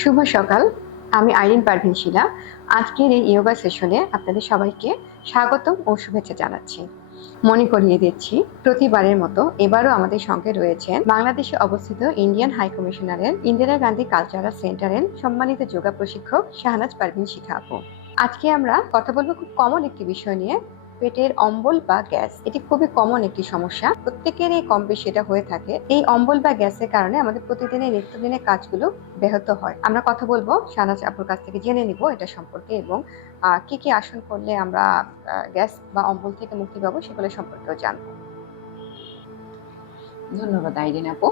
শুভ সকাল। আমি আইরিন পারভিন শিলা। আজকের এই ইয়োগা সেশনে আপনাদের সবাইকে স্বাগতম ও শুভেচ্ছা জানাচ্ছি। মনে করিয়ে দিচ্ছি, প্রতিবারের মতো এবারও আমাদের সঙ্গে রয়েছেন বাংলাদেশে অবস্থিত ইন্ডিয়ান হাই কমিশনারের ইন্দিরা গান্ধী কালচারাল সেন্টারের সম্মানিত যোগা প্রশিক্ষক শাহনাজ পারভিন শিখা আপু। আজকে আমরা কথা বলব খুব কমন একটি বিষয় নিয়ে পেটের অম্বল বা গ্যাস, এটি খুবই কমন একটি সমস্যা। প্রত্যেকেরই কম বেশি এটা হয়ে থাকে। এই অম্বল বা গ্যাসের কারণে আমাদের প্রতিদিনের নিত্যদিনের কাজগুলো ব্যাহত হয়। আমরা কথা বলব শাহনাজ আপুর কাছ থেকে জেনে নিব এটা সম্পর্কে এবং কি কি আসন করলে আমরা গ্যাস বা অম্বল থেকে মুক্তি পাবো সেগুলো সম্পর্কেও জানব। ধন্যবাদ আইরিন আপু।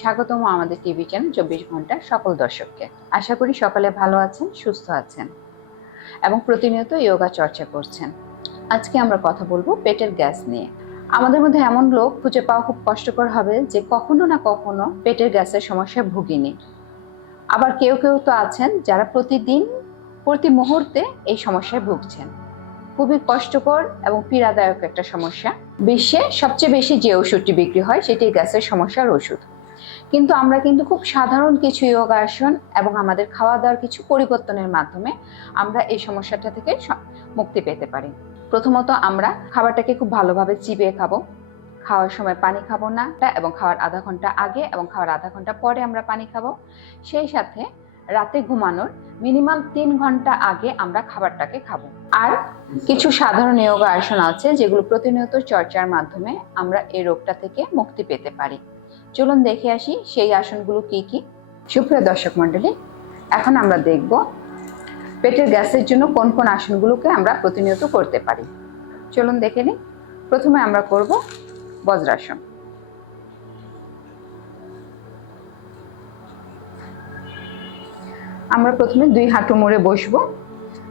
স্বাগতম আমাদের টিভি চ্যানেল চব্বিশ ঘণ্টা সকল দর্শককে। আশা করি সকালে ভালো আছেন, সুস্থ আছেন এবং প্রতিনিয়ত যোগা চর্চা করছেন। আজকে আমরা কথা বলব পেটের গ্যাস নিয়ে। আমাদের মধ্যে এমন লোক খুঁজে পাওয়া খুব কষ্টকর হবে যে কখনো না কখনো পেটের গ্যাসের সমস্যায় ভুগিনি। আবার কেউ কেউ তো আছেন যারা প্রতিদিন, প্রতি মুহূর্তে এই সমস্যায় ভুগছেন। খুবই কষ্টকর এবং পীড়াদায়ক একটা সমস্যা। বিশ্বে সবচেয়ে বেশি যে ওষুধটি বিক্রি হয় সেটি গ্যাসের সমস্যার ওষুধ। কিন্তু আমরা কিন্তু খুব সাধারণ কিছু যোগাসন এবং আমাদের খাওয়া দাওয়ার কিছু পরিবর্তনের মাধ্যমে আমরা এই সমস্যাটা থেকে মুক্তি পেতে পারি। প্রথমত আমরা খাবারটাকে খুব ভালোভাবে চিবিয়ে খাব। খাওয়ার সময় পানি খাব না, এবং খাওয়ার আধা ঘণ্টা আগে এবং খাওয়ার আধা ঘণ্টা পরে আমরা পানি খাব। সেই সাথে রাতে ঘুমানোর মিনিমাম তিন ঘণ্টা আগে আমরা খাবারটাকে খাব। আর কিছু সাধারণ যোগা আসন আছে, যেগুলো প্রতিনিয়ত চর্চার মাধ্যমে আমরা এই রোগটা থেকে মুক্তি পেতে পারি। চলুন দেখে আসি সেই আসনগুলো কি কি। সুপ্রিয় দর্শক মণ্ডলী, এখন আমরা দেখব পেটের গ্যাসের জন্য কোন কোন আসনগুলোকে আমরা প্রতিনিয়ত করতে পারি? চলুন দেখে নিই। প্রথমে আমরা করব বজ্রাসন। আমরা প্রথমে দুই হাঁটু মোড়ে বসবো।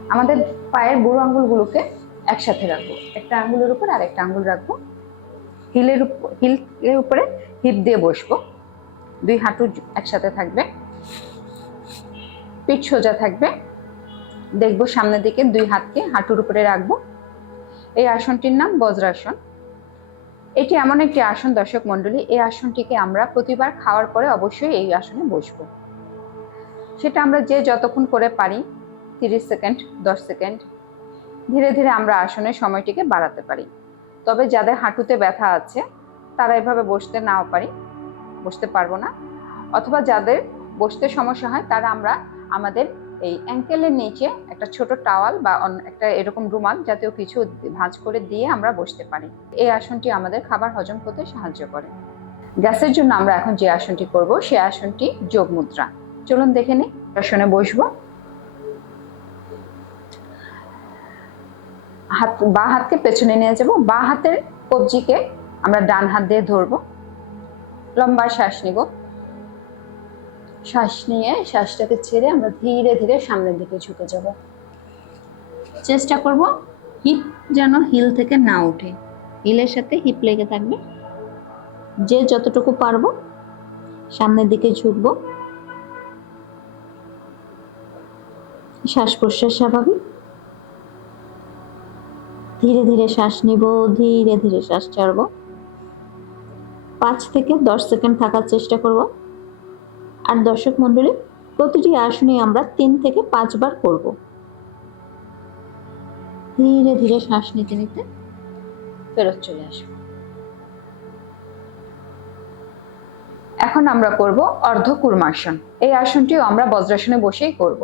আমাদের পায়ের বুড়ো আঙ্গুলগুলোকে একসাথে রাখব। একটা আঙ্গুলের উপর আর একটা আঙ্গুল রাখব। হিলের উপর হিলের উপরে হিপ দিয়ে বসবো। দুই হাঁটু একসাথে থাকবে। পিঠ সোজা থাকবে। দেখব সামনের দিকে দুই হাতকে, হাঁটুর উপরে রাখব। এই আসনটির নাম বজ্রাসন। এটি এমন একটি আসন, দর্শক মণ্ডলী, এই আসনটিকে আমরা প্রতিবার খাওয়ার পরে অবশ্যই এই আসনে বসবো। সেটা আমরা যে যতক্ষণ করে পারি, তিরিশ সেকেন্ড, দশ সেকেন্ড, ধীরে ধীরে আমরা আসনের সময়টিকে বাড়াতে পারি। তবে যাদের হাঁটুতে ব্যথা আছে, তারা এভাবে বসতে নাও পারি, বসতে পারব না। অথবা যাদের বসতে সমস্যা হয়, তারা আমরা আমাদের এই অ্যাঙ্কেলের নিচে একটা ছোট টাওয়াল বা একটা এরকম রুমাল জাতীয় কিছু ভাঁজ করে দিয়ে আমরা বসতে পারি। এই আসনটি আমাদের খাবার হজম করতে সাহায্য করে। গ্যাসের জন্য আমরা এখন যে আসনটি করব সেই আসনটি যোগ মুদ্রা। চলুন দেখে নিই, আসনে বসবো। হাত, বা হাতকে পেছনে নিয়ে যাব। বা হাতের কবজিকে আমরা ডান হাত দিয়ে ধরবো। লম্বা শ্বাস নিব। শ্বাস নিয়ে শ্বাসটাকে ছেড়ে আমরা ধীরে ধীরে সামনের দিকে ঝুঁকে যাব। চেষ্টা করব হিপ যেন হিল থেকে না ওঠে হিলের সাথে হিপ লেগে থাকবে। যে যতটুকু পারব সামনের দিকে ঝুঁকবো। শ্বাস প্রশ্বাস স্বাভাবিক। ধীরে ধীরে শ্বাস নিব, ধীরে ধীরে শ্বাস ছাড়বো। পাঁচ থেকে দশ সেকেন্ড থাকার চেষ্টা করব। আর দর্শক মণ্ডলী, প্রতিটি আসনে আমরা তিন থেকে পাঁচবার করব। ধীরে ধীরে শ্বাস নিতে নিতে ফেরত চলে আসব। এখন আমরা করব অর্ধ কুর্মাসন। এই আসনটিও আমরা বজ্রাসনে বসেই করব।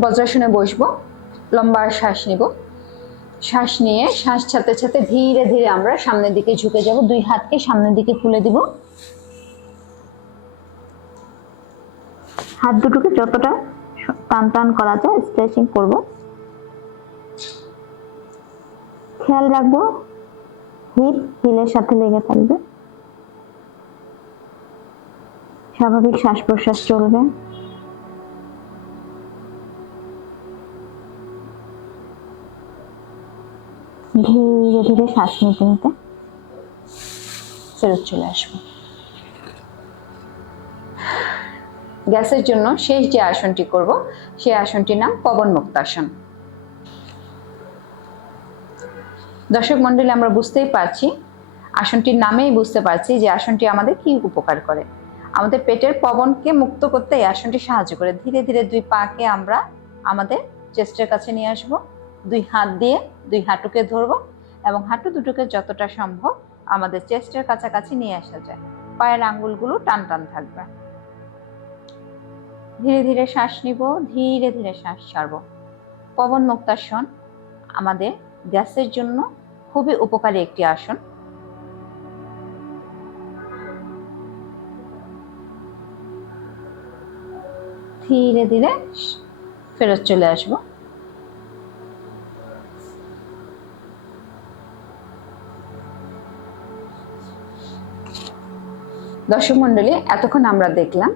বজ্রাসনে বসবো, লম্বা শ্বাস নিব। শ্বাস নিয়ে, শ্বাস ছাতে ছাতে ধীরে ধীরে আমরা সামনের দিকে ঝুঁকে যাব। দুই হাতকে সামনের দিকে খুলে দিব। হাত দুটোকে যতটা টান টান করা যায় স্ট্রেচিং করব। খেয়াল রাখব হিপ হিলের সাথে লেগে থাকবে। স্বাভাবিক শ্বাস প্রশ্বাস চলবে। ধীরে ধীরে শ্বাস নিতে নিতে ফেরত চলে আসব। গ্যাসের জন্য শেষ যে আসনটি করব, সেই আসনটির নাম পবন মুক্তাসন। দর্শক মন্ডলী আমরা বুঝতেই পারছি, আসনটির নামেই বুঝতে পারছি যে আসনটি আমাদের কি উপকার করে। আমাদের পেটের পবনকে মুক্ত করতে এই আসনটি সাহায্য করে। ধীরে ধীরে দুই পাকে আমরা আমাদের চেস্টের কাছে নিয়ে আসব, দুই হাত দিয়ে দুই হাঁটুকে ধরবো এবং হাঁটু দুটোকে যতটা সম্ভব আমাদের চেস্টের কাছাকাছি নিয়ে আসা যায়। পায়ের আঙ্গুলগুলো টান টান থাকবে। ধীরে ধীরে শ্বাস নিব, ধীরে ধীরে শ্বাস ছাড়ব। পবন মুক্তাসন আমাদের গ্যাসের জন্য খুবই উপকারী একটি আসন। ধীরে ধীরে ফেরত চলে আসব। দর্শক মণ্ডলী, এতক্ষণ আমরা দেখলাম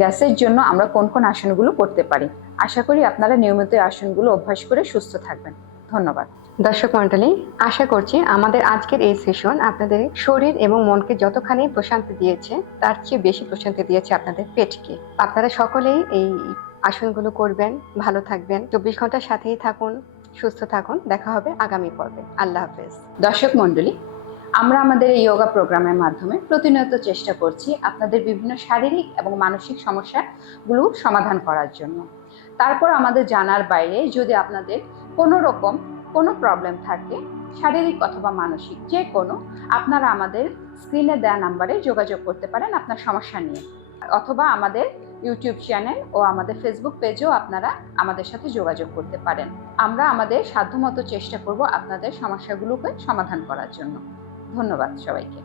গ্যাসের জন্য আমরা কোন কোন আসনগুলো করতে পারি। আশা করি আপনারা নিয়মিত আসনগুলো অভ্যাস করে সুস্থ থাকবেন। ধন্যবাদ। দর্শক মণ্ডলী আশা করছি আমাদের আজকের এই সেশন আপনাদের শরীর এবং মনকে যতখানি প্রশান্তি দিয়েছে তার চেয়ে বেশি প্রশান্তি দিয়েছে আপনাদের পেটকে। আপনারা সকলেই এই আসনগুলো করবেন ভালো থাকবেন। চব্বিশ ঘণ্টার সাথেই থাকুন সুস্থ থাকুন। দেখা হবে আগামী পর্বে। আল্লাহ হাফেজ। দর্শক মণ্ডলী আমরা আমাদের এই যোগা প্রোগ্রামের মাধ্যমে প্রতিনিয়ত চেষ্টা করছি আপনাদের বিভিন্ন শারীরিক এবং মানসিক সমস্যাগুলো সমাধান করার জন্য। তারপর আমাদের জানার বাইরে যদি আপনাদের কোনো রকম কোনো প্রবলেম থাকে, শারীরিক অথবা মানসিক যে কোনো, আপনারা আমাদের স্ক্রিনে দেওয়া নাম্বারে যোগাযোগ করতে পারেন আপনার সমস্যা নিয়ে। অথবা আমাদের ইউটিউব চ্যানেল ও আমাদের ফেসবুক পেজেও আপনারা আমাদের সাথে যোগাযোগ করতে পারেন। আমরা আমাদের সাধ্যমতো চেষ্টা করব আপনাদের সমস্যাগুলোকে সমাধান করার জন্য। ধন্যবাদ সবাইকে।